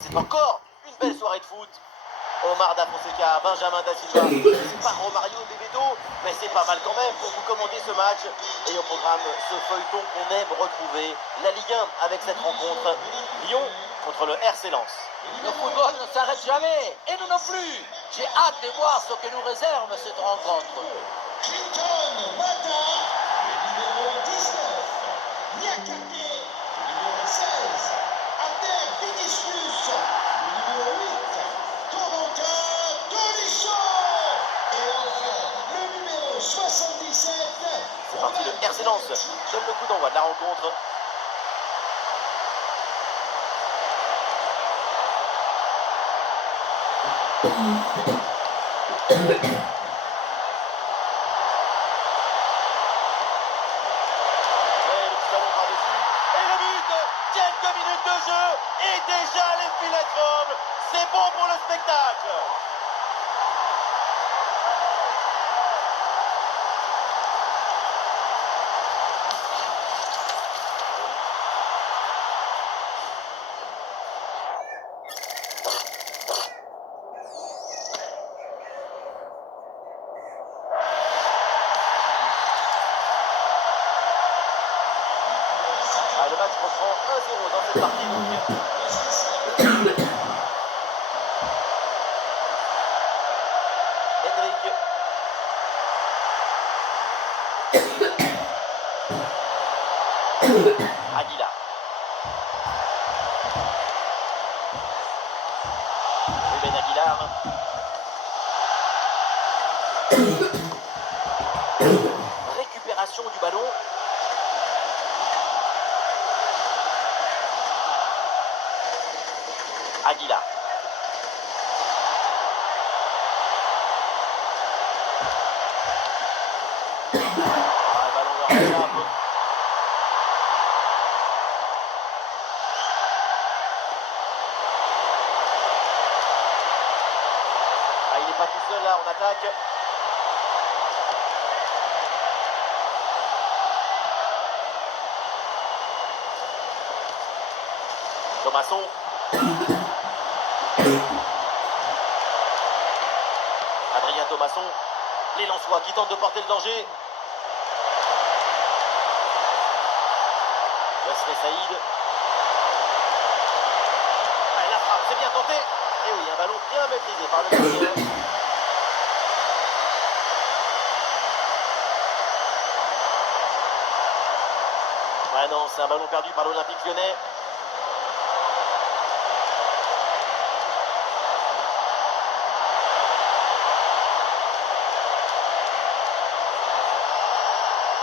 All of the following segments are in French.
C'est encore une belle soirée de foot. Omar Da Fonseca, Benjamin Da Silva, c'est pas Romario Bebeto, mais c'est pas mal quand même pour vous commenter ce match. Et au programme, ce feuilleton qu'on aime retrouver, la Ligue 1 avec cette rencontre, Lyon contre le RC Lens. Le football ne s'arrête jamais, et nous non plus. J'ai hâte de voir ce que nous réserve cette rencontre. Clinton Mata, le numéro 19, Niakate, le numéro 16, Abder Vinicius, le numéro 8, Corentin Tolisso, et enfin le numéro 77. C'est parti, le RC Lens donne le coup d'envoi de la rencontre. Quelques minutes de jeu et déjà les filets tremblent. C'est bon pour le spectacle. Le match reprend 1-0 dans cette partie donc. Henrik. Aguilar. Ruben Aguilar. Récupération du ballon. Aguilar. Le ballon leur échappe. Il n'est pas tout seul là, on attaque. Thomasson. Adrien Thomasson. Les Lensois qui tentent de porter le danger. Wesley Saïd. La frappe, c'est bien tenté. Et oui, un ballon bien maîtrisé par le gardien. Ah non, c'est un ballon perdu par l'Olympique Lyonnais.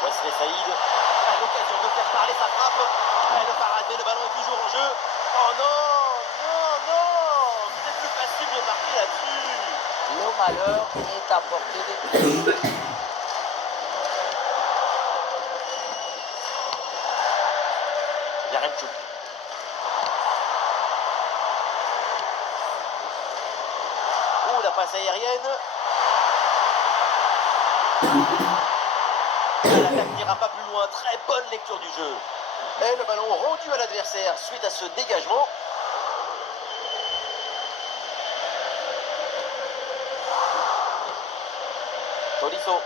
Wesley Saïd a l'occasion de faire parler sa frappe. Elle va rater, le ballon est toujours en jeu. Oh non, non, non, c'est plus facile de marquer là-dessus. Le malheur est à portée de pied. Yaremchuk. Oh, la passe aérienne. L'attaque n'ira pas plus loin. Très bonne lecture du jeu. Et le ballon rendu à l'adversaire suite à ce dégagement. Tolisso.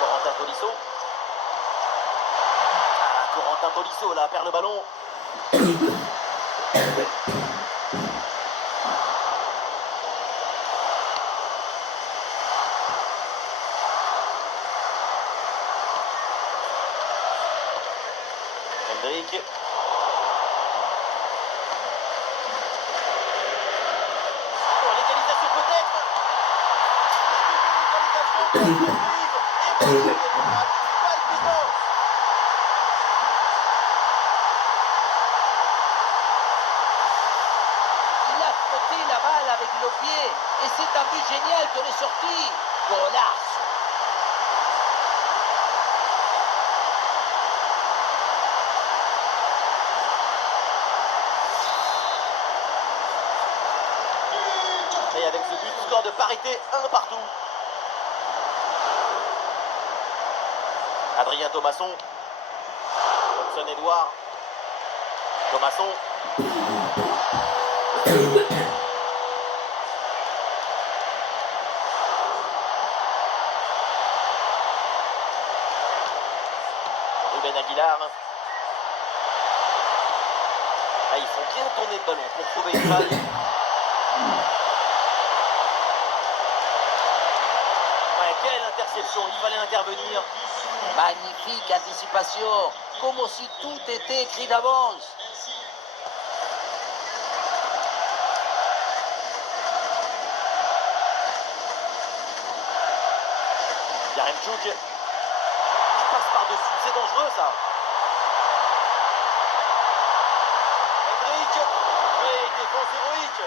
Corentin Tolisso. Corentin Tolisso là perd le ballon. Henrik. Oh, l'égalisation peut-être. L'égalisation. Et palpitant. Il a frotté la balle avec le pied, et c'est un but génial qu'on est sorti. Golasso. Et avec ce but, score de parité, 1 partout. Adrien Thomasson. Hudson-Edouard. Thomasson. Ruben Aguilar. Ah, ils font bien tourner le ballon pour trouver une faille. Ouais, quelle interception, il fallait intervenir. Magnifique anticipation, comme si tout était écrit d'avance. Yaremchuk. Il passe par-dessus, c'est dangereux ça. Hendrick. Oui, défense héroïque.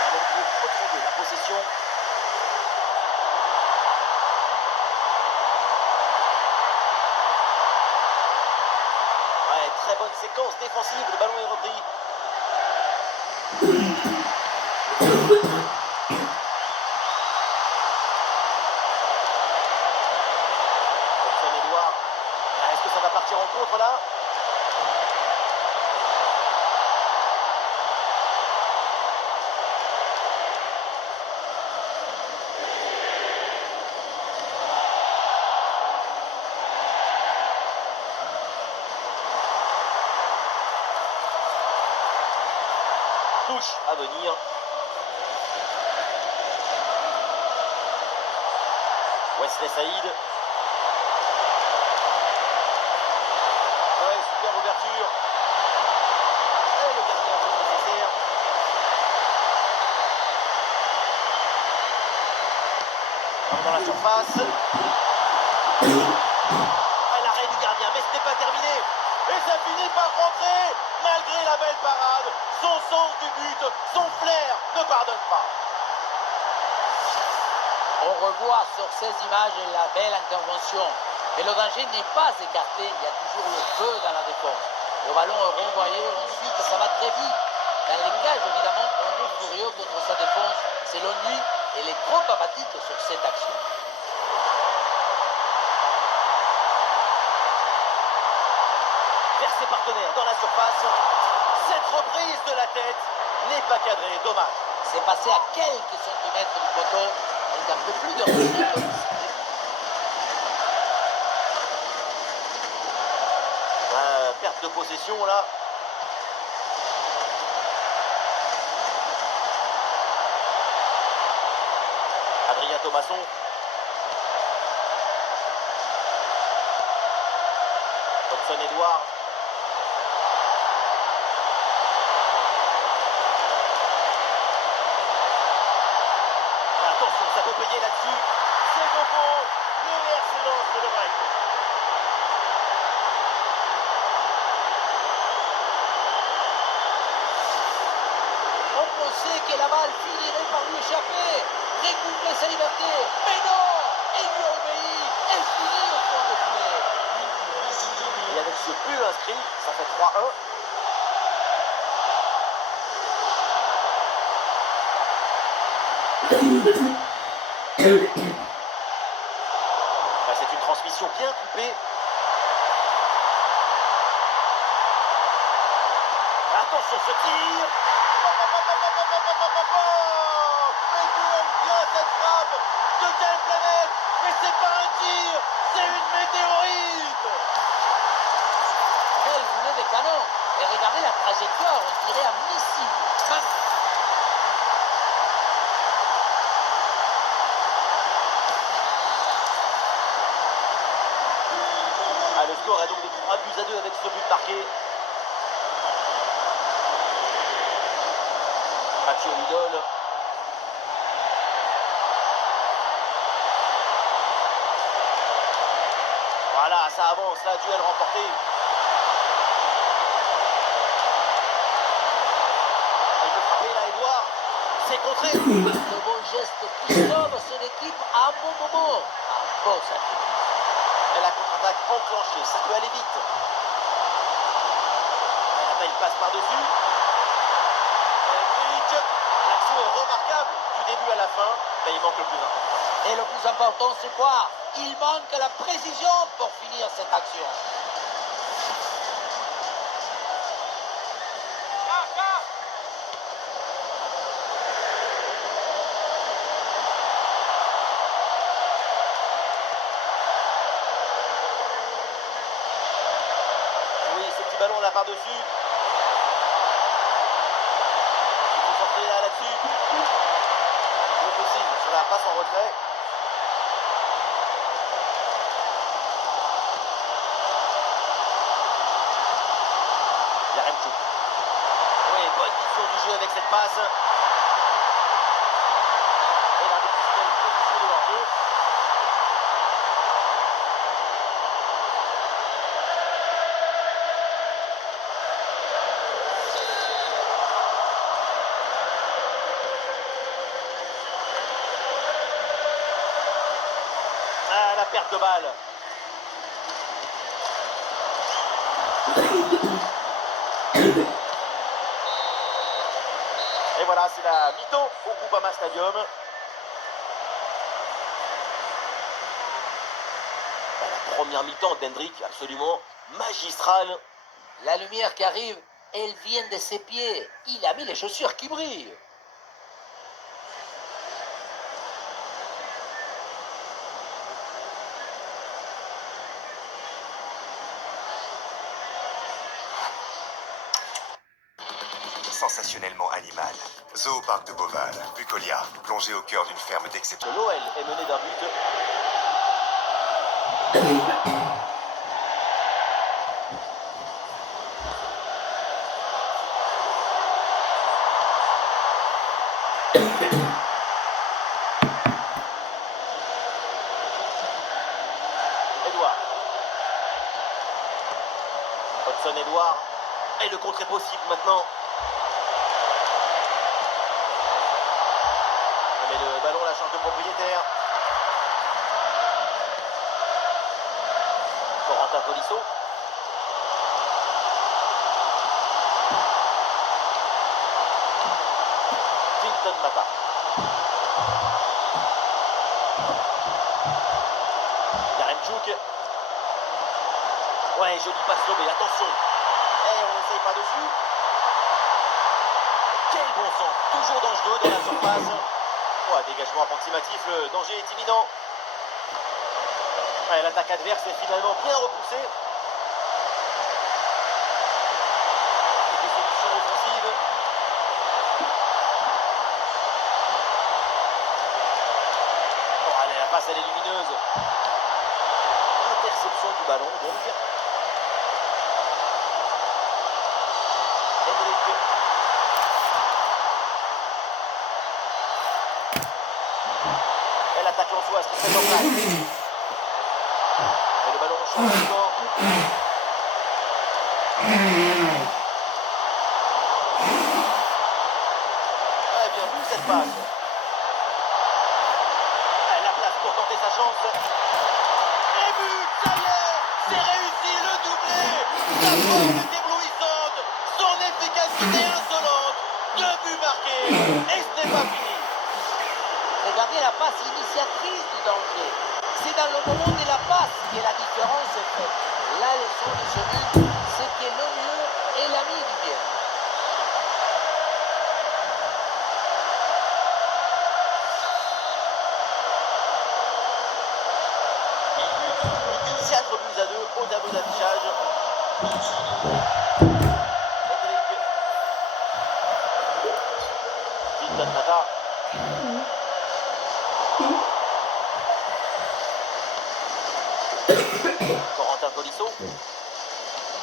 Ballon pour retrouver la possession. Ouais, très bonne séquence défensive, le ballon est repris. Hudson-Edouard. Est-ce que ça va partir en contre là? Touche à venir. Wesley Saïd. Ouais, super ouverture. Et le gardien fait le nécessaire. Dans la surface. Ah, l'arrêt du gardien, mais ce n'est pas terminé. Et ça finit par rentrer. Malgré la belle parade, son sens du but, son flair ne pardonne pas. On revoit sur ces images la belle intervention. Et le danger n'est pas écarté, il y a toujours le feu dans la défense. Le ballon est renvoyé, ensuite ça va très vite. Dans les cages, évidemment, on est furieux contre sa défense. Selon lui, elle est trop apathique sur cette action. Vers ses partenaires dans la surface. Cette reprise de la tête n'est pas cadrée, dommage. C'est passé à quelques centimètres du poteau. Il y a un peu plus de risque. Perte de possession là. Adrien Thomasson. Hudson-Edouard. Attention, ça peut payer là-dessus. C'est Gogo. Le RC lance le break. On pensait que la balle finirait par lui échapper, récupérer sa liberté. Mais non, il lui obéit et finit au fond de filet. Et avec ce but inscrit, ça fait 3-1. C'est une transmission bien coupée. Attention ce tir. Mais d'où elle vient cette frappe? De quelle planète? Mais c'est pas un tir, c'est une météorite. Quel boulet de canon. Et regardez la trajectoire, on dirait un missile. Ah, le score est donc de 3-2 avec ce but marqué. Mathieu Idole. Voilà, ça avance, là, duel remporté. Il veut frapper là, Edouard. C'est contré. De bons gestes qui sauvent son équipe à un bon moment. Un bon sacrifice. Et la contre-attaque enclenchée, ça peut aller vite. La belle passe par-dessus. Hendrick. Mais il manque le plus important. Et le plus important, c'est quoi? Il manque la précision pour finir cette action. Oui, ce petit ballon là par-dessus. Il faut centrer là-dessus. Le possible sur la passe en retrait. Yaremchuk. Oui, bonne vision du jeu avec cette passe. Et l'arbitre signale une position de hors-jeu. Ah, la perte de balle. Et voilà, c'est la mi-temps au Groupama Stadium. La première mi-temps d'Hendrick, absolument magistrale. La lumière qui arrive, elle vient de ses pieds. Il a mis les chaussures qui brillent. Sensationnellement animal. Zooparc de Beauval, Bucolia, plongé au cœur d'une ferme d'exception. L'OL est mené d'un but. Edouard. Hudson Edouard. Et le contre est possible maintenant. Mais le ballon la change de propriétaire. Corentin Tolisso. Clinton Mata. Yaremchuk. Ouais, joli passe lobé, attention. Et on n'essaye pas dessus. Quel bon sens, toujours dangereux dans la surface. Ouais, dégagement approximatif, le danger est imminent. Ouais, l'attaque adverse est finalement bien repoussée. Des solutions offensives. Oh, allez, la passe elle est lumineuse. Interception du ballon donc. Hendrick. Et l'attaque lançoise qui fait en place. Et le ballon change de camp. Ouais, bien vu cette passe. Elle a la place pour tenter sa chance. Et but, ça y est, c'est réussi le doublé. Sa forme est éblouissante, son efficacité insolente. 2 buts marqués et ce n'est pas fini. Regardez la passe initiatrice du danger. C'est dans le moment de la passe que la différence est faite. La leçon de ce but, c'est que le mieux est l'ami du bien. Quatre buts à 2 au tableau d'affichage. Hendrick. Clinton Mata. Corentin Tolisso.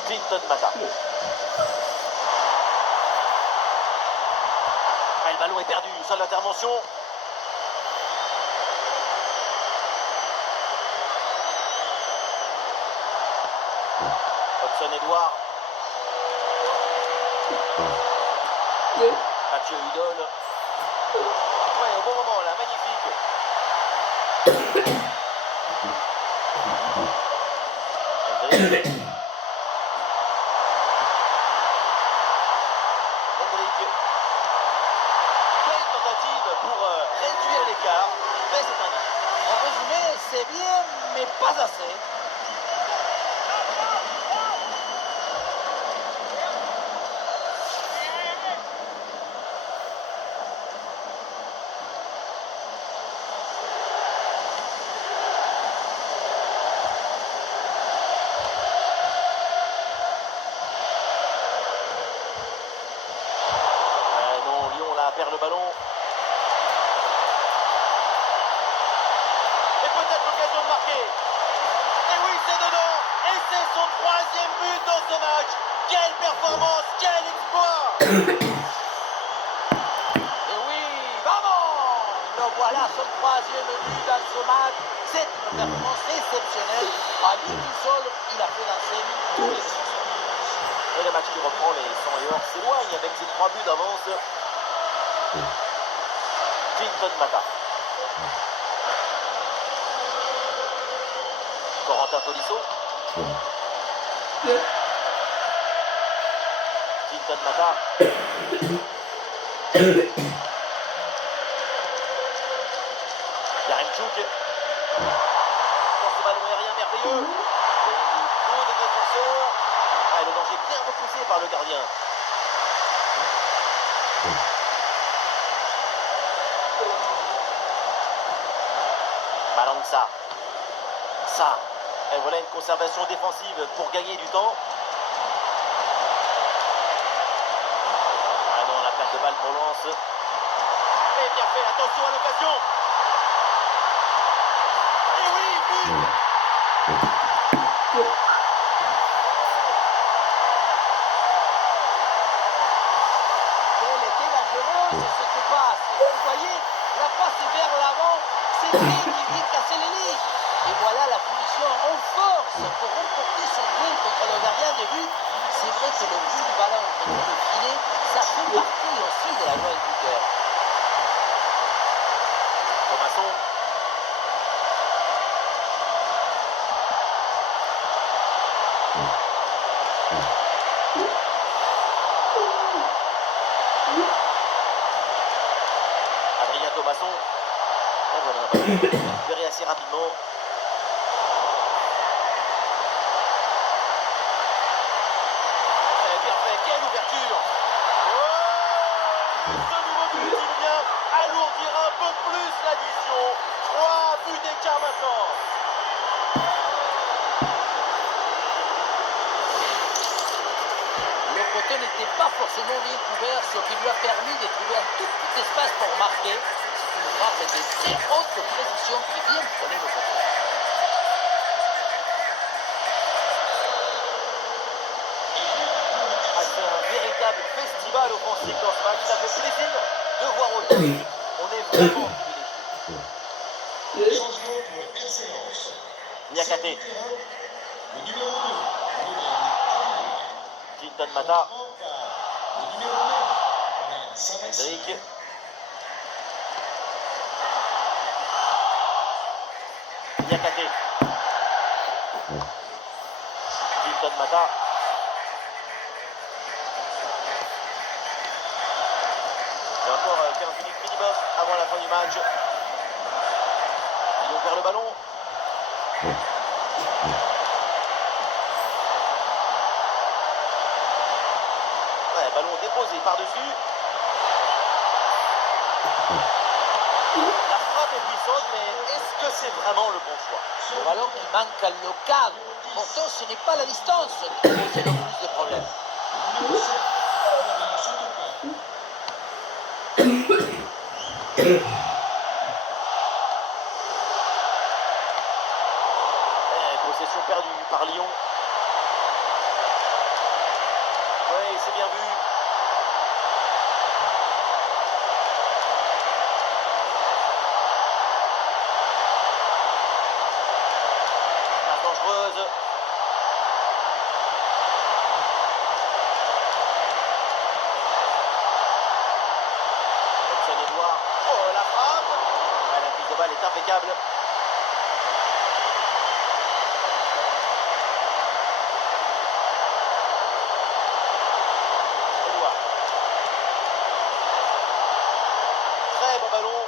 Clinton Mata. Ah, le ballon est perdu, seule l'intervention. Hudson Edouard. Mathieu Hudol. Ouais, au bon moment là, magnifique. Hendrick. Hendrick. Belle tentative pour réduire l'écart. mais pas assez. Non, Lyon là perd le ballon. Et peut-être l'occasion de marquer. Et oui, c'est dedans. Et c'est son 3e but dans ce match. Quelle performance, quel exploit. Et oui, vamos! Le voilà, son 3e but dans ce match. C'est une performance exceptionnelle. À lui tout seul, il a fait danser tous les défenseurs. Et le match qui reprend, les 100 et or s'éloignent avec ses 3 buts d'avance. Clinton Mata. Corentin Tolisso. Clinton Mata. Yaremchuk. Dans ce ballon aérien merveilleux. Et trop de défenseurs. Ah, le danger bien repoussé par le gardien. Malangsa. Ça. Et voilà une conservation défensive pour gagner du temps. Ah non, la perte de balle pour Lens. Et bien fait, attention à l'occasion. Et oui, but. Elle était dangereuse, cette passe. Vous voyez, la passe vers l'avant, c'est lui qui vient casser les lignes. Et voilà la punition en force pour remporter son but contre le gardien de but. C'est vrai que le but du ballon contre le filet, ça fait partie aussi de la joie du buteur. Thomasson. Adrien Thomasson. Et voilà un ballon récupéré assez rapidement. C'est bien fait, quelle ouverture. Oh, ce nouveau but, il vient alourdir un peu plus l'addition. 3 buts d'écart maintenant. Le côté n'était pas forcément bien couvert, ce qui lui a permis de trouver un tout petit espace pour marquer. C'est une frappe de très haute précision qui vient prenait le côté. Ah, c'est un véritable festival offensif dans ce match. Ça fait plaisir de voir autant. On est vraiment privilégiés. Changement pour RC Lens. Niakate. Le numéro 2, Clinton Mata. le numéro 9, Hendrick. Niakate. Clinton Mata. Et encore 15 minutes minimum avant la fin du match. Ils vont vers le ballon. Ouais, ballon déposé par-dessus. La frappe est puissante, mais est-ce que c'est vraiment le bon choix? Le ballon qui manque à local. Pourtant, ce n'est pas la distance qui pose le plus de problèmes. Possession perdue par Lyon. Oui, c'est bien vu. Passe dangereuse. Hudson-Edouard. Oh, la frappe. Ouais, la prise de balle est impeccable. Edouard. Très bon ballon.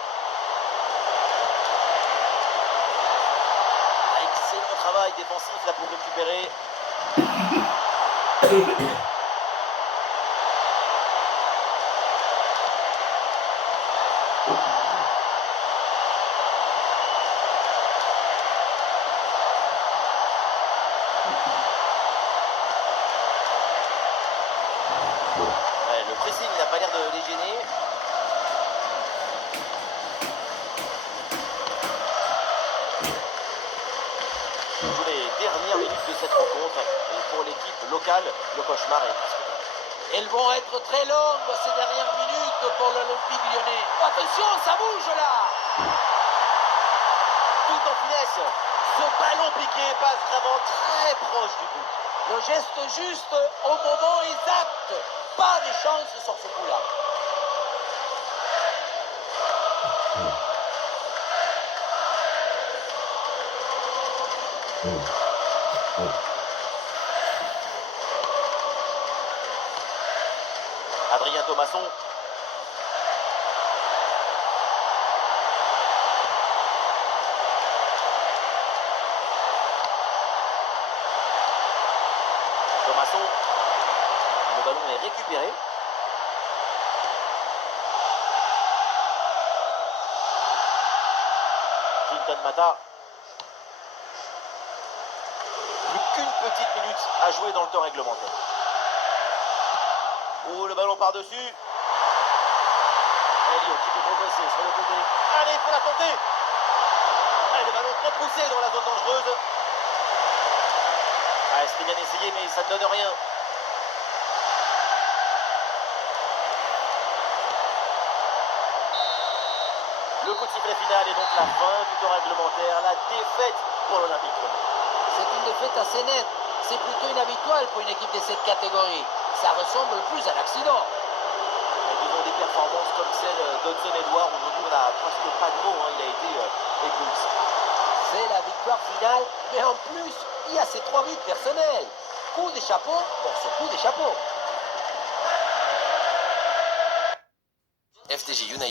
là pour récupérer. Ouais, le pressing n'a pas l'air de les gêner. Pour les dernières minutes de cette rencontre, et pour l'équipe locale, le cauchemar est presque terminé. Elles vont être très longues ces dernières minutes pour l'Olympique lyonnais. Attention, ça bouge là! Tout en finesse, ce ballon piqué passe vraiment très proche du but. Le geste juste au moment exact. Pas de chance sur ce coup-là. Adrien Thomasson. Thomasson. Le ballon est récupéré. Clinton Mata. Plus qu'une petite minute à jouer dans le temps réglementaire. Oh, le ballon par-dessus. Lyon qui peut progresser sur le côté. Allez, il faut la tenter. Allez, le ballon repoussé dans la zone dangereuse. Ah, c'était bien essayé, mais ça ne donne rien. Le coup de sifflet final est donc la fin du temps réglementaire, la défaite pour l'Olympique Lyonnais. C'est une défaite assez nette. C'est plutôt inhabituel pour une équipe de cette catégorie. Ça ressemble plus à un accident. Et devant des performances comme celle d'Hudson Edouard, aujourd'hui on n'a presque pas de mots, hein, il a été éblouissant. C'est la victoire finale, mais en plus, il y a ces 3 buts personnels. Coup de chapeau pour ce coup de chapeau. FDJ United.